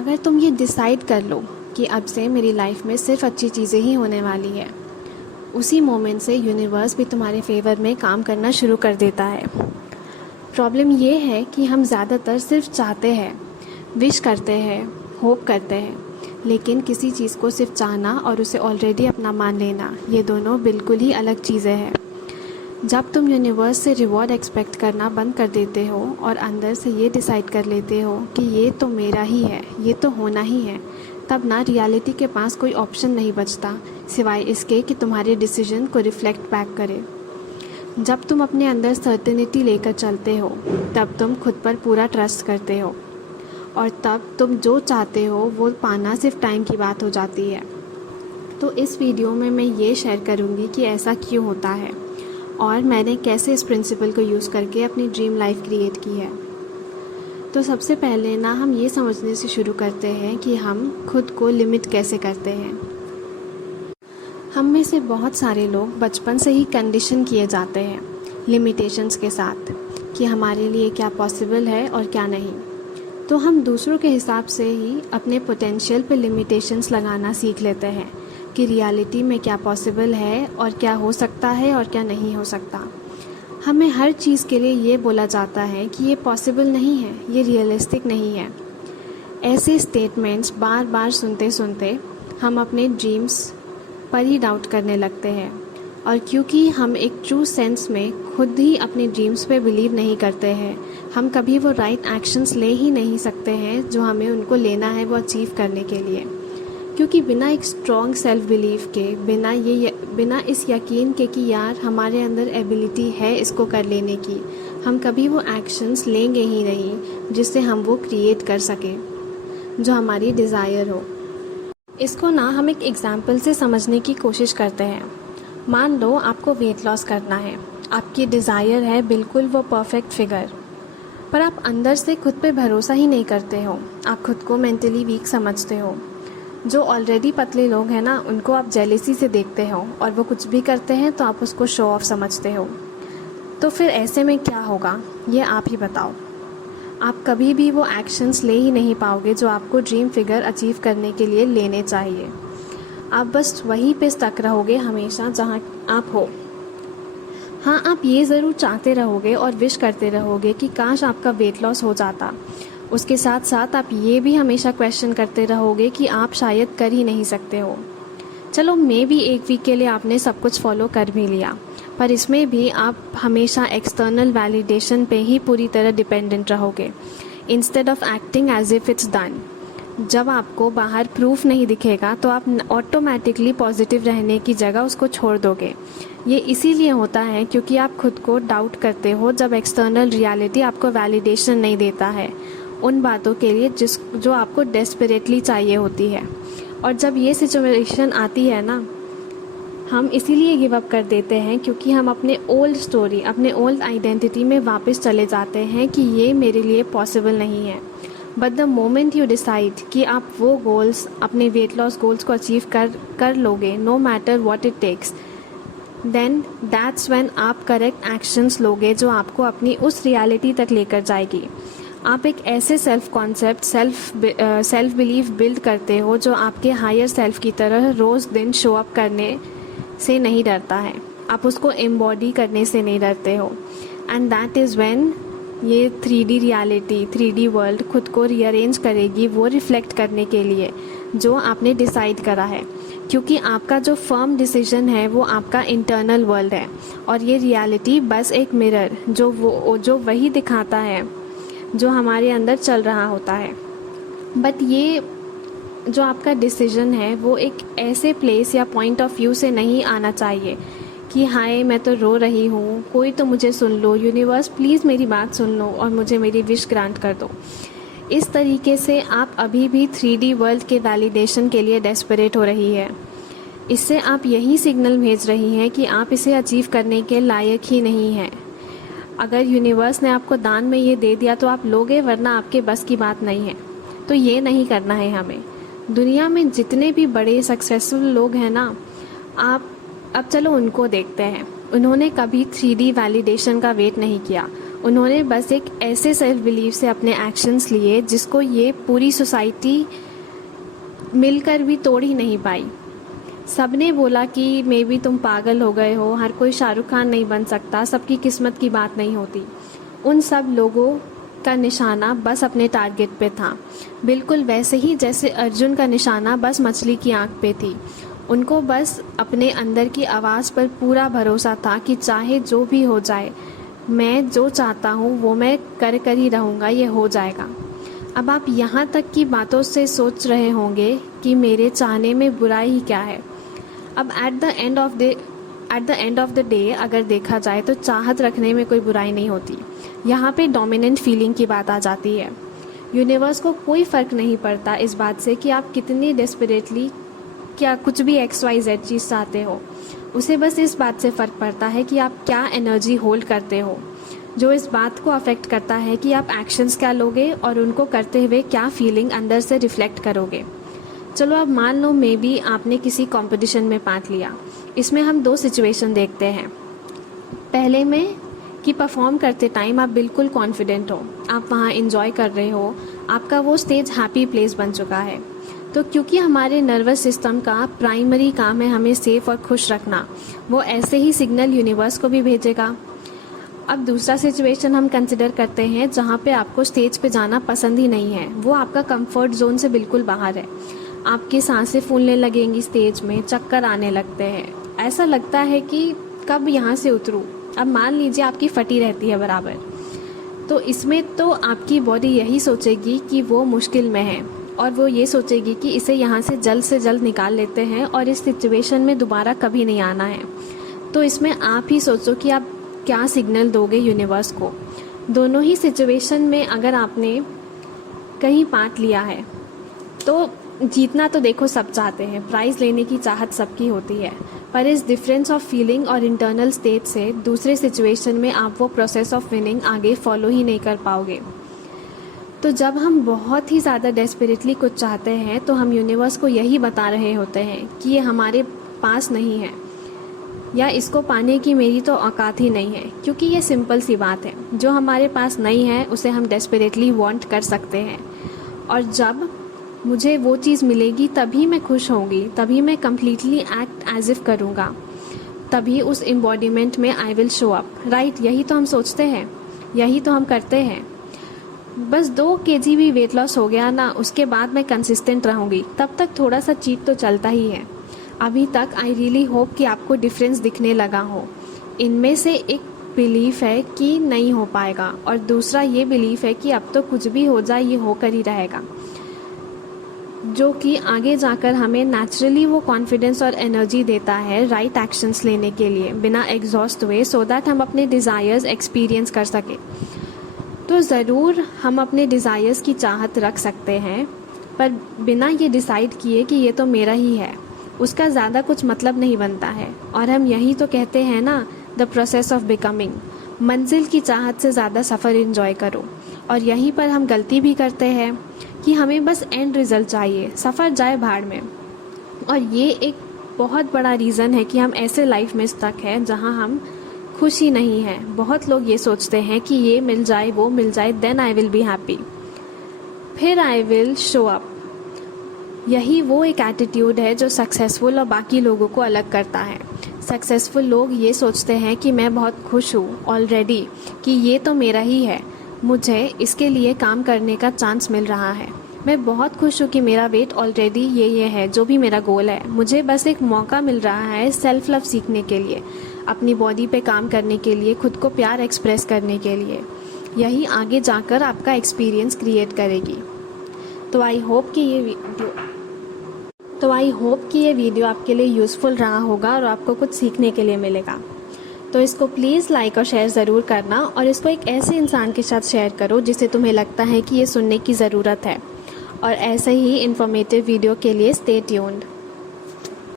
अगर तुम ये डिसाइड कर लो कि अब से मेरी लाइफ में सिर्फ अच्छी चीज़ें ही होने वाली है, उसी मोमेंट से यूनिवर्स भी तुम्हारे फेवर में काम करना शुरू कर देता है। प्रॉब्लम ये है कि हम ज़्यादातर सिर्फ चाहते हैं, विश करते हैं, होप करते हैं, लेकिन किसी चीज़ को सिर्फ चाहना और उसे ऑलरेडी अपना मान लेना, ये दोनों बिल्कुल ही अलग चीज़ें हैं। जब तुम यूनिवर्स से रिवॉर्ड एक्सपेक्ट करना बंद कर देते हो और अंदर से ये डिसाइड कर लेते हो कि ये तो मेरा ही है, ये तो होना ही है, तब ना रियलिटी के पास कोई ऑप्शन नहीं बचता सिवाय इसके कि तुम्हारे डिसीजन को रिफ्लेक्ट बैक करे। जब तुम अपने अंदर सर्टेनिटी लेकर चलते हो, तब तुम खुद पर पूरा ट्रस्ट करते हो और तब तुम जो चाहते हो वो पाना सिर्फ टाइम की बात हो जाती है। तो इस वीडियो में मैं ये शेयर करूँगी कि ऐसा क्यों होता है और मैंने कैसे इस प्रिंसिपल को यूज़ करके अपनी ड्रीम लाइफ क्रिएट की है। तो सबसे पहले ना हम ये समझने से शुरू करते हैं कि हम खुद को लिमिट कैसे करते हैं। हम में से बहुत सारे लोग बचपन से ही कंडीशन किए जाते हैं लिमिटेशंस के साथ कि हमारे लिए क्या पॉसिबल है और क्या नहीं। तो हम दूसरों के हिसाब से ही अपने पोटेंशियल पे लिमिटेशंस लगाना सीख लेते हैं कि रियलिटी में क्या पॉसिबल है और क्या हो सकता है और क्या नहीं हो सकता। हमें हर चीज़ के लिए ये बोला जाता है कि ये पॉसिबल नहीं है, ये रियलिस्टिक नहीं है। ऐसे स्टेटमेंट्स बार बार सुनते सुनते हम अपने ड्रीम्स पर ही डाउट करने लगते हैं, और क्योंकि हम एक ट्रू सेंस में खुद ही अपने ड्रीम्स पे बिलीव नहीं करते हैं, हम कभी वो राइट एक्शंस ले ही नहीं सकते हैं जो हमें उनको लेना है वो अचीव करने के लिए। क्योंकि बिना एक स्ट्रॉन्ग सेल्फ बिलीव के, बिना इस यकीन के कि यार हमारे अंदर एबिलिटी है इसको कर लेने की, हम कभी वो एक्शंस लेंगे ही नहीं जिससे हम वो क्रिएट कर सकें जो हमारी डिज़ायर हो। इसको ना हम एक एग्जाम्पल से समझने की कोशिश करते हैं। मान लो आपको वेट लॉस करना है, आपकी डिज़ायर है बिल्कुल वो परफेक्ट फिगर, पर आप अंदर से खुद पे भरोसा ही नहीं करते हो। आप खुद को मेंटली वीक समझते हो। जो ऑलरेडी पतले लोग हैं ना, उनको आप जेलेसी से देखते हो और वो कुछ भी करते हैं तो आप उसको शो ऑफ समझते हो। तो फिर ऐसे में क्या होगा ये आप ही बताओ। आप कभी भी वो एक्शंस ले ही नहीं पाओगे जो आपको ड्रीम फिगर अचीव करने के लिए लेने चाहिए। आप बस वहीं पे स्टक रहोगे हमेशा जहाँ आप हो। हाँ, आप ये ज़रूर चाहते रहोगे और विश करते रहोगे कि काश आपका वेट लॉस हो जाता। उसके साथ साथ आप ये भी हमेशा क्वेश्चन करते रहोगे कि आप शायद कर ही नहीं सकते हो। चलो, मे भी एक वीक के लिए आपने सब कुछ फॉलो कर भी लिया, पर इसमें भी आप हमेशा एक्सटर्नल वैलिडेशन पे ही पूरी तरह डिपेंडेंट रहोगे instead of acting as if it's done. जब आपको बाहर प्रूफ नहीं दिखेगा तो आप ऑटोमेटिकली पॉजिटिव रहने की जगह उसको छोड़ दोगे। ये इसीलिए होता है क्योंकि आप खुद को डाउट करते हो जब एक्सटर्नल रियलिटी आपको वैलिडेशन नहीं देता है उन बातों के लिए जो आपको डेस्परेटली चाहिए होती है। और जब ये सिचुएशन आती है ना, हम इसीलिए गिव अप कर देते हैं क्योंकि हम अपने ओल्ड स्टोरी, अपने ओल्ड आइडेंटिटी में वापस चले जाते हैं कि ये मेरे लिए पॉसिबल नहीं है। But the moment you decide कि आप वो गोल्स, अपने वेट लॉस गोल्स को अचीव कर लोगे no matter what it takes, then that's when आप करेक्ट एक्शंस लोगे जो आपको अपनी उस रियलिटी तक लेकर जाएगी। आप एक ऐसे self concept, self belief build करते हो जो आपके हायर सेल्फ की तरह रोज़ दिन शो अप करने से नहीं डरता है, आप उसको एम्बॉडी करने से नहीं डरते हो। एंड दैट इज़ व्हेन ये 3D रियलिटी, 3D वर्ल्ड खुद को रीअरेंज करेगी वो रिफ्लेक्ट करने के लिए जो आपने डिसाइड करा है। क्योंकि आपका जो फर्म डिसीजन है वो आपका इंटरनल वर्ल्ड है और ये रियलिटी बस एक मिरर जो वही दिखाता है जो हमारे अंदर चल रहा होता है। बट ये जो आपका डिसीजन है वो एक ऐसे प्लेस या पॉइंट ऑफ व्यू से नहीं आना चाहिए कि हाय मैं तो रो रही हूँ, कोई तो मुझे सुन लो, यूनिवर्स प्लीज़ मेरी बात सुन लो और मुझे मेरी विश ग्रांट कर दो। इस तरीके से आप अभी भी 3D वर्ल्ड के वैलिडेशन के लिए डेस्परेट हो रही है। इससे आप यही सिग्नल भेज रही हैं कि आप इसे अचीव करने के लायक ही नहीं हैं। अगर यूनिवर्स ने आपको दान में ये दे दिया तो आप लोगे, वरना आपके बस की बात नहीं है। तो ये नहीं करना है हमें। दुनिया में जितने भी बड़े सक्सेसफुल लोग हैं ना, आप अब चलो उनको देखते हैं। उन्होंने कभी 3D वैलिडेशन का वेट नहीं किया। उन्होंने बस एक ऐसे सेल्फ बिलीव से अपने एक्शंस लिए जिसको ये पूरी सोसाइटी मिलकर भी तोड़ ही नहीं पाई। सबने बोला कि मे बी तुम पागल हो गए हो, हर कोई शाहरुख खान नहीं बन सकता, सबकी किस्मत की बात नहीं होती। उन सब लोगों का निशाना बस अपने टारगेट पे था, बिल्कुल वैसे ही जैसे अर्जुन का निशाना बस मछली की आंख पे थी। उनको बस अपने अंदर की आवाज़ पर पूरा भरोसा था कि चाहे जो भी हो जाए, मैं जो चाहता हूँ वो मैं कर ही रहूँगा, ये हो जाएगा। अब आप यहाँ तक की बातों से सोच रहे होंगे कि मेरे चाहने में बुराई ही क्या है। अब at the end of the day अगर देखा जाए तो चाहत रखने में कोई बुराई नहीं होती। यहाँ पे डोमिनेंट फीलिंग की बात आ जाती है। यूनिवर्स को कोई फ़र्क नहीं पड़ता इस बात से कि आप कितनी डेस्परेटली क्या कुछ भी XYZ चीज़ चाहते हो। उसे बस इस बात से फ़र्क पड़ता है कि आप क्या एनर्जी होल्ड करते हो, जो इस बात को अफेक्ट करता है कि आप एक्शंस क्या लोगे और उनको करते हुए क्या फीलिंग अंदर से रिफ्लेक्ट करोगे। चलो अब मान लो मे बी आपने किसी कंपटीशन में पार्ट लिया। इसमें हम 2 सिचुएशन देखते हैं। पहले में कि परफॉर्म करते टाइम आप बिल्कुल कॉन्फिडेंट हो, आप वहाँ एंजॉय कर रहे हो, आपका वो स्टेज हैप्पी प्लेस बन चुका है। तो क्योंकि हमारे नर्वस सिस्टम का प्राइमरी काम है हमें सेफ और खुश रखना, वो ऐसे ही सिग्नल यूनिवर्स को भी भेजेगा। अब दूसरा सिचुएशन हम कंसिडर करते हैं जहाँ पे आपको स्टेज पे जाना पसंद ही नहीं है, वो आपका कंफर्ट जोन से बिल्कुल बाहर है। आपकी सांसें फूलने लगेंगी, स्टेज में चक्कर आने लगते हैं, ऐसा लगता है कि कब यहाँ से उतरूँ। अब मान लीजिए आपकी फटी रहती है बराबर, तो इसमें तो आपकी बॉडी यही सोचेगी कि वो मुश्किल में है और वो ये सोचेगी कि इसे यहाँ से जल्द निकाल लेते हैं और इस सिचुएशन में दोबारा कभी नहीं आना है। तो इसमें आप ही सोचो कि आप क्या सिग्नल दोगे यूनिवर्स को। दोनों ही सिचुएशन में अगर आपने कहीं पार्ट लिया है तो जीतना तो देखो सब चाहते हैं, प्राइज़ लेने की चाहत सबकी होती है, पर इस डिफरेंस ऑफ फीलिंग और इंटरनल स्टेट से दूसरे सिचुएशन में आप वो प्रोसेस ऑफ विनिंग आगे फॉलो ही नहीं कर पाओगे। तो जब हम बहुत ही ज़्यादा डेस्परेटली कुछ चाहते हैं तो हम यूनिवर्स को यही बता रहे होते हैं कि ये हमारे पास नहीं है या इसको पाने की मेरी तो औकात ही नहीं है, क्योंकि ये सिंपल सी बात है, जो हमारे पास नहीं है उसे हम डेस्परेटली वांट कर सकते हैं। और जब मुझे वो चीज़ मिलेगी तभी मैं खुश होंगी, तभी मैं कम्प्लीटली एक्ट एज इफ़ करूँगा, तभी उस एम्बॉडीमेंट में I will show up, right. यही तो हम सोचते हैं, यही तो हम करते हैं। बस 2 kg भी वेट लॉस हो गया ना, उसके बाद मैं कंसिस्टेंट रहूँगी, तब तक थोड़ा सा चीट तो चलता ही है। अभी तक आई रियली होप कि आपको डिफरेंस दिखने लगा हो। इनमें से एक बिलीफ है कि नहीं हो पाएगा और दूसरा ये बिलीफ है कि अब तो कुछ भी हो जाए ये होकर ही रहेगा, जो कि आगे जाकर हमें नेचुरली वो कॉन्फिडेंस और एनर्जी देता है राइट एक्शंस लेने के लिए बिना एग्जॉस्ट हुए, सो दैट हम अपने डिज़ायर्स एक्सपीरियंस कर सकें। तो ज़रूर हम अपने डिज़ायर्स की चाहत रख सकते हैं, पर बिना ये डिसाइड किए कि ये तो मेरा ही है, उसका ज़्यादा कुछ मतलब नहीं बनता है। और हम यही तो कहते हैं ना, द प्रोसेस ऑफ बिकमिंग। मंजिल की चाहत से ज़्यादा सफ़र एंजॉय करो। और यहीं पर हम गलती भी करते हैं कि हमें बस एंड रिज़ल्ट चाहिए, सफ़र जाए भाड़ में। और ये एक बहुत बड़ा रीज़न है कि हम ऐसे लाइफ में स्टक हैं जहाँ हम खुश ही नहीं हैं। बहुत लोग ये सोचते हैं कि ये मिल जाए, वो मिल जाए, then I will be happy, फिर आई विल शो अप। यही वो एक एटीट्यूड है जो सक्सेसफुल और बाकी लोगों को अलग करता है। सक्सेसफुल लोग ये सोचते हैं कि मैं बहुत खुश हूँ ऑलरेडी, कि ये तो मेरा ही है, मुझे इसके लिए काम करने का चांस मिल रहा है, मैं बहुत खुश हूँ कि मेरा वेट ऑलरेडी ये है जो भी मेरा गोल है, मुझे बस एक मौका मिल रहा है सेल्फ लव सीखने के लिए, अपनी बॉडी पे काम करने के लिए, खुद को प्यार एक्सप्रेस करने के लिए। यही आगे जाकर आपका एक्सपीरियंस क्रिएट करेगी। तो आई होप कि ये वीडियो आपके लिए यूज़फुल रहा होगा और आपको कुछ सीखने के लिए मिलेगा। तो इसको प्लीज़ लाइक और शेयर ज़रूर करना और इसको एक ऐसे इंसान के साथ शेयर करो जिसे तुम्हें लगता है कि ये सुनने की ज़रूरत है। और ऐसे ही इन्फॉर्मेटिव वीडियो के लिए स्टे ट्यून्ड।